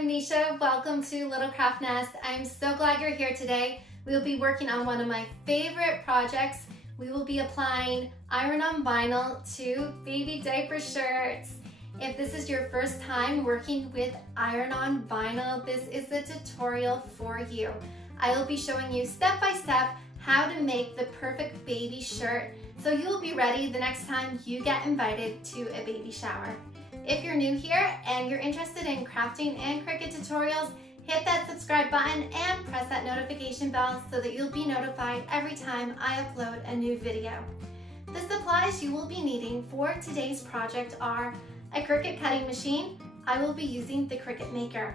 I'm Nisha. Welcome to Little Craft Nest. I'm so glad you're here today. We will be working on one of my favorite projects. We will be applying iron-on vinyl to baby diaper shirts. If this is your first time working with iron-on vinyl, this is the tutorial for you. I will be showing you step by step how to make the perfect baby shirt so you'll be ready the next time you get invited to a baby shower. If you're new here and you're interested in crafting and Cricut tutorials, hit that subscribe button and press that notification bell so that you'll be notified every time I upload a new video. The supplies you will be needing for today's project are a Cricut cutting machine. I will be using the Cricut Maker.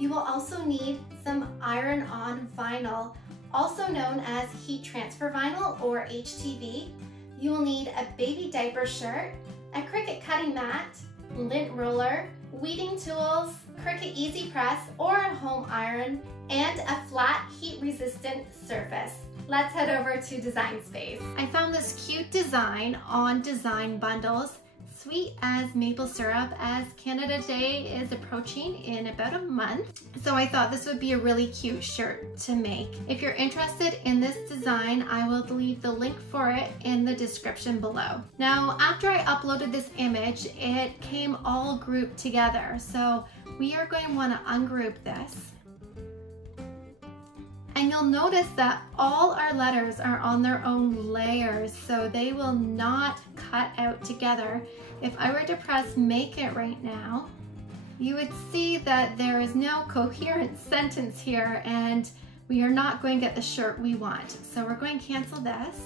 You will also need some iron-on vinyl, also known as heat transfer vinyl or HTV. You will need a baby diaper shirt, a Cricut cutting mat, lint roller, weeding tools, Cricut EasyPress or a home iron, and a flat heat-resistant surface. Let's head over to Design Space. I found this cute design on Design Bundles. Sweet as maple syrup, as Canada Day is approaching in about a month. So I thought this would be a really cute shirt to make. If you're interested in this design, I will leave the link for it in the description below. Now, after I uploaded this image, it came all grouped together. So we are going to want to ungroup this. And you'll notice that all our letters are on their own layers, so they will not cut out together. If I were to press make it right now, you would see that there is no coherent sentence here and we are not going to get the shirt we want. So we're going to cancel this.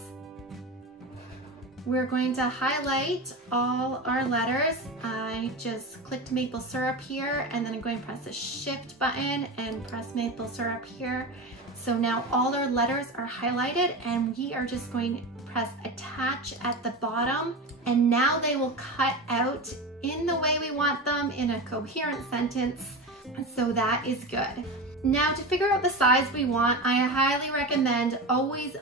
We're going to highlight all our letters. I just clicked maple syrup here and then I'm going to press the shift button and press maple syrup here. So now all our letters are highlighted and we are just going to press attach at the bottom, and now they will cut out in the way we want them in a coherent sentence. So that is good. Now to figure out the size we want, I highly recommend always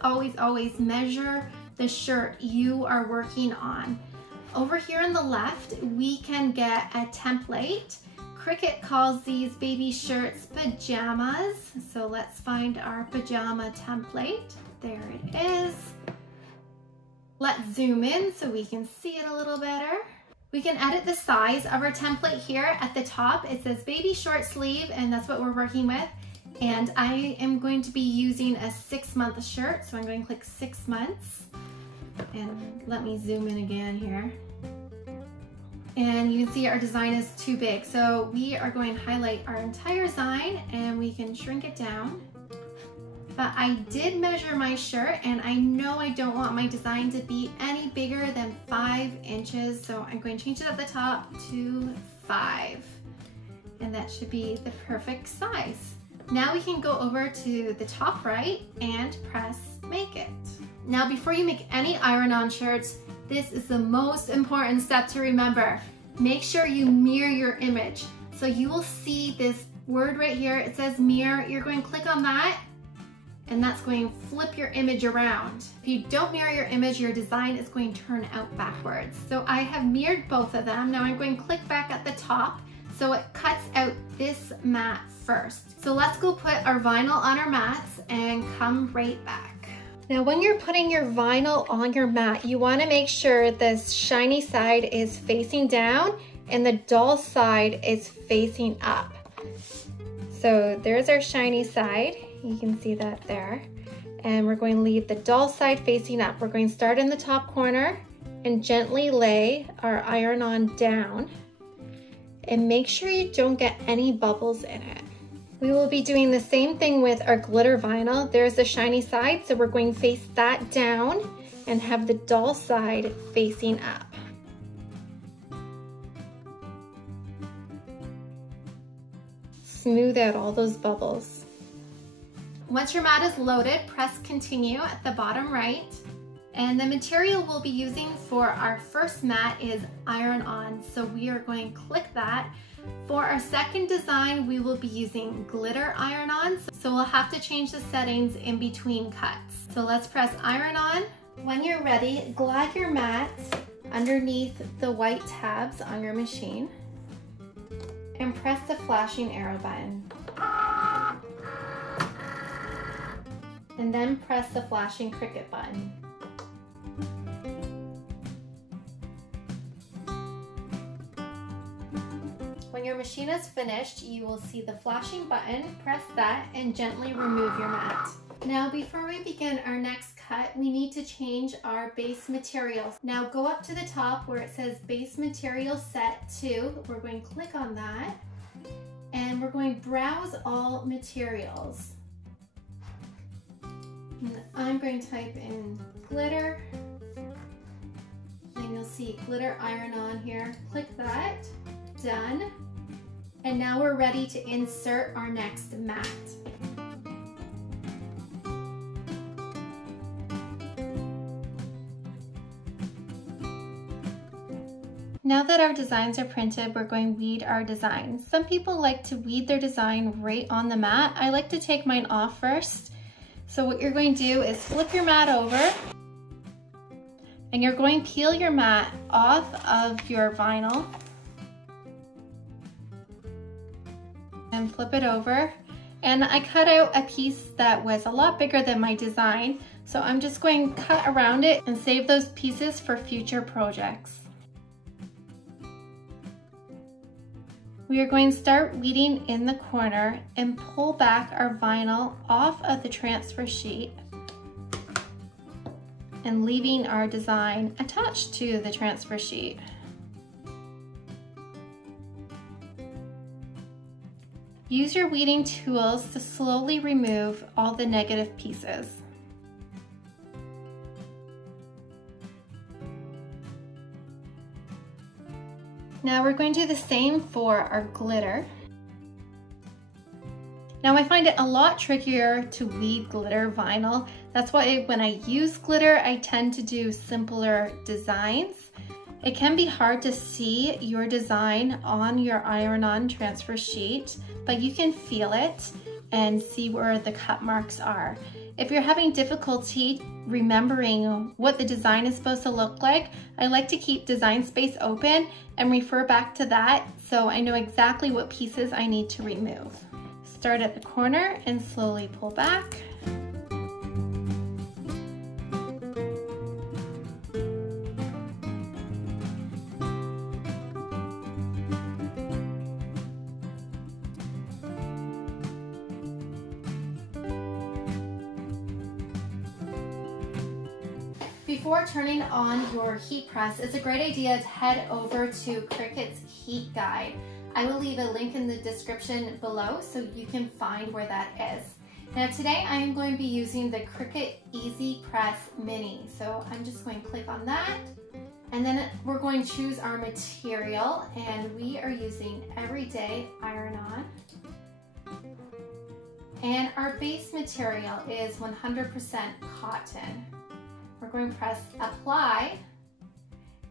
measure the shirt you are working on. Over here on the left, we can get a template. Cricut calls these baby shirts pajamas. So let's find our pajama template. There it is. Let's zoom in so we can see it a little better. We can edit the size of our template here at the top. It says baby short sleeve and that's what we're working with. And I am going to be using a 6-month shirt. So I'm going to click 6 months and let me zoom in again here. And you can see our design is too big. So we are going to highlight our entire design and we can shrink it down. But I did measure my shirt and I know I don't want my design to be any bigger than 5 inches. So I'm going to change it at the top to 5. And that should be the perfect size. Now we can go over to the top right and press make it. Now before you make any iron-on shirts, this is the most important step to remember. Make sure you mirror your image. So you will see this word right here. It says mirror. You're going to click on that and that's going to flip your image around. If you don't mirror your image, your design is going to turn out backwards. So I have mirrored both of them. Now I'm going to click back at the top so it cuts out this mat first. So let's go put our vinyl on our mats and come right back. Now when you're putting your vinyl on your mat, you want to make sure this shiny side is facing down and the dull side is facing up. So there's our shiny side. You can see that there. And we're going to leave the dull side facing up. We're going to start in the top corner and gently lay our iron-on down. And make sure you don't get any bubbles in it. We will be doing the same thing with our glitter vinyl. There's the shiny side, so we're going to face that down and have the dull side facing up. Smooth out all those bubbles. Once your mat is loaded, press continue at the bottom right. And the material we'll be using for our first mat is iron-on, so we are going to click that. For our second design, we will be using glitter iron-on, so we'll have to change the settings in between cuts. So let's press iron-on. When you're ready, glide your mat underneath the white tabs on your machine. and press the flashing arrow button. And then press the flashing Cricut button. When your machine is finished, you will see the flashing button. Press that and gently remove your mat. Now, before we begin our next cut, we need to change our base materials. Now go up to the top where it says base material set to. We're going to click on that and we're going to browse all materials. And I'm going to type in glitter and you'll see glitter iron-on here. Click that, done. And now we're ready to insert our next mat. Now that our designs are printed, we're going to weed our design. Some people like to weed their design right on the mat. I like to take mine off first. So what you're going to do is flip your mat over and you're going to peel your mat off of your vinyl and flip it over. And I cut out a piece that was a lot bigger than my design. So I'm just going to cut around it and save those pieces for future projects. We are going to start weeding in the corner and pull back our vinyl off of the transfer sheet and leaving our design attached to the transfer sheet. Use your weeding tools to slowly remove all the negative pieces. Now we're going to do the same for our glitter. Now I find it a lot trickier to weed glitter vinyl. That's why when I use glitter, I tend to do simpler designs. It can be hard to see your design on your iron-on transfer sheet, but you can feel it and see where the cut marks are. If you're having difficulty remembering what the design is supposed to look like, I like to keep design space open and refer back to that so I know exactly what pieces I need to remove. Start at the corner and slowly pull back. Before turning on your heat press, it's a great idea to head over to Cricut's heat guide. I will leave a link in the description below so you can find where that is. Now today I am going to be using the Cricut EasyPress Mini. So I'm just going to click on that and then we're going to choose our material and we are using Everyday Iron-On. And our base material is 100% cotton. We're going to press apply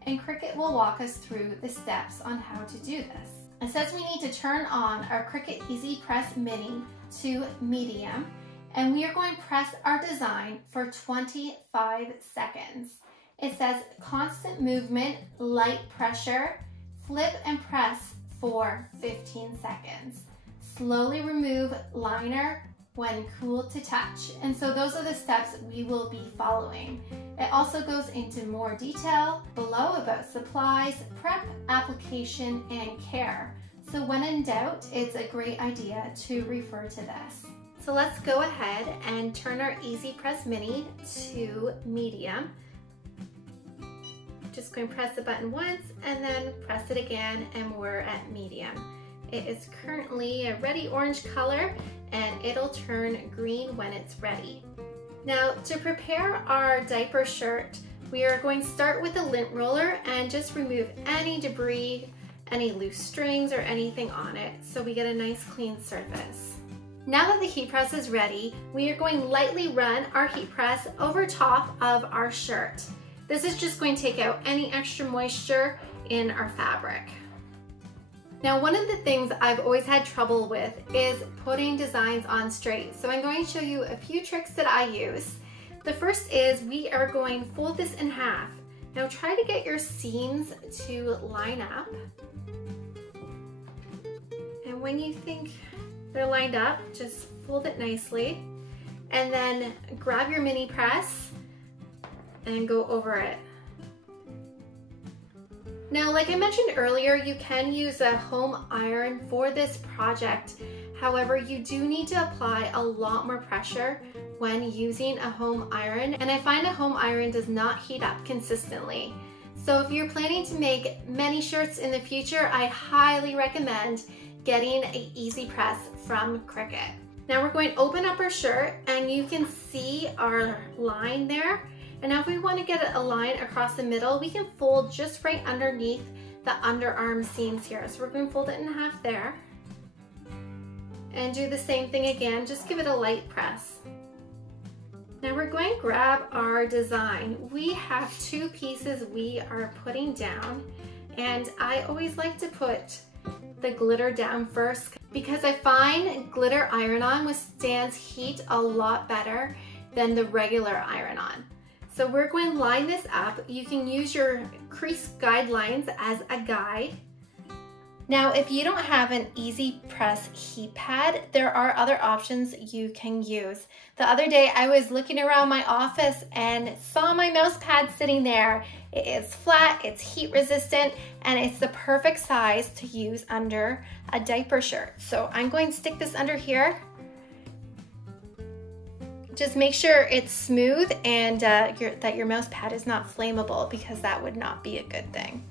and Cricut will walk us through the steps on how to do this. It says we need to turn on our Cricut EasyPress Mini to medium and we are going to press our design for 25 seconds. It says constant movement, light pressure, flip and press for 15 seconds. Slowly remove liner when cool to touch. And so those are the steps we will be following. It also goes into more detail below about supplies, prep, application, and care. So when in doubt, it's a great idea to refer to this. So let's go ahead and turn our EasyPress Mini to medium. Just going to press the button once and then press it again and we're at medium. It is currently a ready orange color and it'll turn green when it's ready. Now to prepare our diaper shirt, we are going to start with a lint roller and just remove any debris, any loose strings or anything on it so we get a nice clean surface. Now that the heat press is ready, we are going to lightly run our heat press over top of our shirt. This is just going to take out any extra moisture in our fabric. Now, one of the things I've always had trouble with is putting designs on straight. So I'm going to show you a few tricks that I use. The first is we are going to fold this in half. Now try to get your seams to line up. when you think they're lined up, just fold it nicely and then grab your mini press and go over it. Now, like I mentioned earlier, you can use a home iron for this project. However, you do need to apply a lot more pressure when using a home iron, and I find a home iron does not heat up consistently. So if you're planning to make many shirts in the future, I highly recommend getting an EasyPress from Cricut. Now we're going to open up our shirt and you can see our line there. And now if we want to get a line across the middle, we can fold just right underneath the underarm seams here. So we're going to fold it in half there. And do the same thing again, just give it a light press. Now we're going to grab our design. We have two pieces we are putting down, and I always like to put the glitter down first because I find glitter iron-on withstands heat a lot better than the regular iron-on. So we're going to line this up. You can use your crease guidelines as a guide. Now, if you don't have an EasyPress heat pad, there are other options you can use. The other day, I was looking around my office and saw my mouse pad sitting there. It is flat, it's heat resistant, and it's the perfect size to use under a diaper shirt. So I'm going to stick this under here. Just make sure it's smooth and that your mouse pad is not flammable, because that would not be a good thing.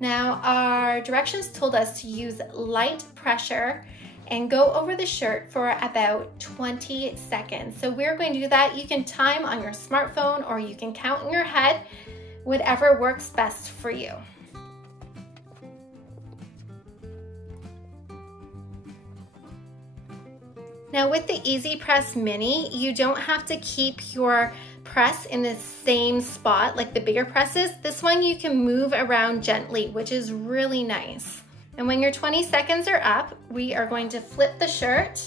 Now, our directions told us to use light pressure and go over the shirt for about 20 seconds. So we're going to do that. You can time on your smartphone or you can count in your head, whatever works best for you. Now with the EasyPress Mini, you don't have to keep your press in the same spot like the bigger presses. This one you can move around gently, which is really nice. And when your 20 seconds are up, we are going to flip the shirt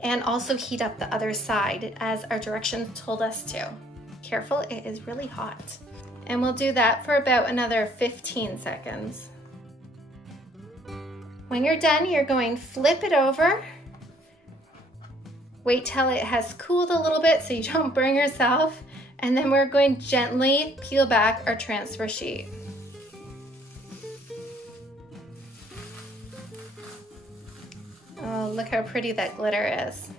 and also heat up the other side as our directions told us to. Careful, it is really hot. And we'll do that for about another 15 seconds. When you're done, you're going to flip it over. Wait till it has cooled a little bit so you don't burn yourself. And then we're going to gently peel back our transfer sheet. Oh, look how pretty that glitter is.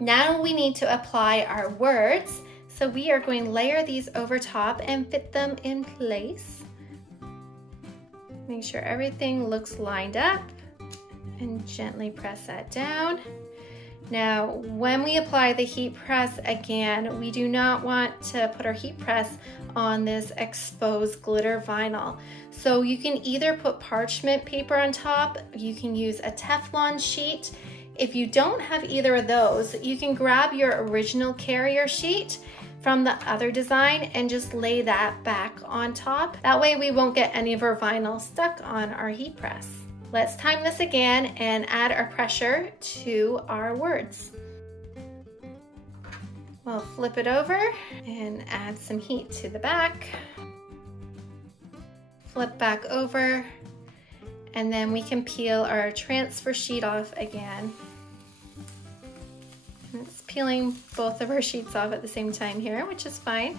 Now we need to apply our words. So we are going to layer these over top and fit them in place. Make sure everything looks lined up and gently press that down. Now, when we apply the heat press again, we do not want to put our heat press on this exposed glitter vinyl. So you can either put parchment paper on top, you can use a Teflon sheet. If you don't have either of those, you can grab your original carrier sheet from the other design and just lay that back on top. That way we won't get any of our vinyl stuck on our heat press. Let's time this again and add our pressure to our words. We'll flip it over and add some heat to the back. Flip back over, and then we can peel our transfer sheet off again. And it's peeling both of our sheets off at the same time here, which is fine.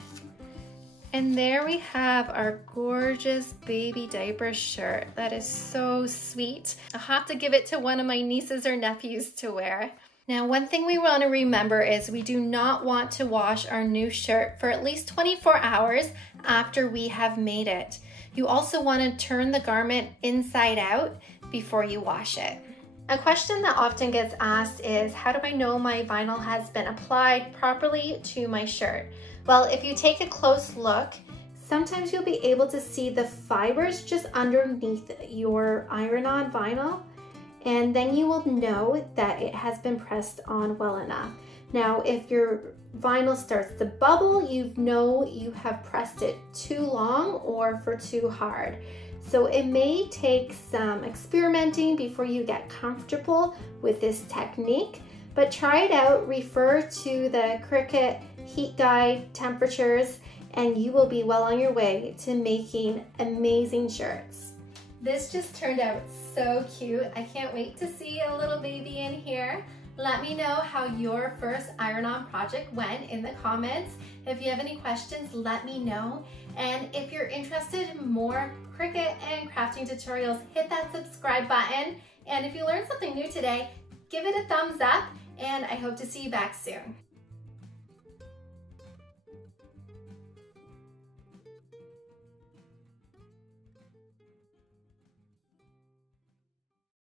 And there we have our gorgeous baby diaper shirt. That is so sweet. I'll have to give it to one of my nieces or nephews to wear. Now, one thing we want to remember is we do not want to wash our new shirt for at least 24 hours after we have made it. You also want to turn the garment inside out before you wash it. A question that often gets asked is, how do I know my vinyl has been applied properly to my shirt? Well, if you take a close look, sometimes you'll be able to see the fibers just underneath your iron-on vinyl, and then you will know that it has been pressed on well enough. Now, if your vinyl starts to bubble, you know you have pressed it too long or for too hard. So it may take some experimenting before you get comfortable with this technique, but try it out, refer to the Cricut heat guide temperatures, and you will be well on your way to making amazing shirts. This just turned out so cute. I can't wait to see a little baby in here. Let me know how your first iron-on project went in the comments. If you have any questions, let me know. And if you're interested in more Cricut and crafting tutorials, hit that subscribe button. And if you learned something new today, give it a thumbs up, and I hope to see you back soon.